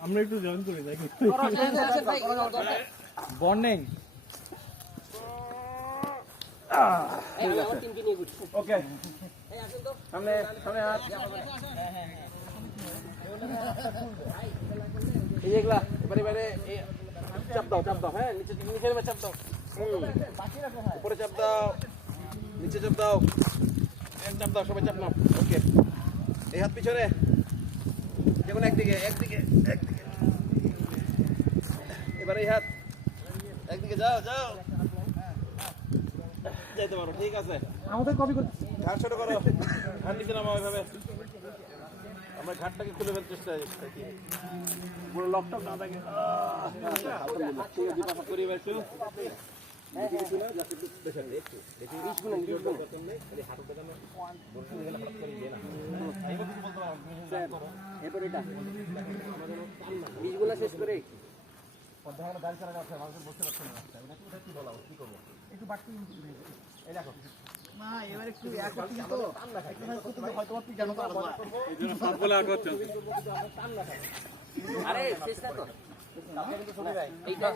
আমরা একটু জয়েন করে দেখি বর্নিং ওকে সামনে সামনে হাত এই এগুলা এবারে এবারে চাপ দাও হ্যাঁ নিচে নিচে চাপ দাও উপরে চাপ দাও নিচে চাপ দাও চাপ দাও সবাই চাপ নাও ওকে এই হাত পিছনে যেমন একদিকে এবারে এই হাত একদিকে যাও যাইতে পারো ঠিক আছে আমাদের কপি করতে ঘাট ছোট করো ঘাট নিচে নামাও এভাবে আমরা ঘাটটাকে খুলে ফেলতে চেষ্টা করছি পুরো লকটক না থাকে করি এবার একটু শেষ করে গাড়ি চালানো আছে মানুষ বসতে পারছে না কি বলা কি করবো একটু বাড়তি এই দেখো মা এবার একটু হয়তো আপনি জানো এইজন্য সবগুলো আউট হচ্ছে আরে শেষ না তো এইটা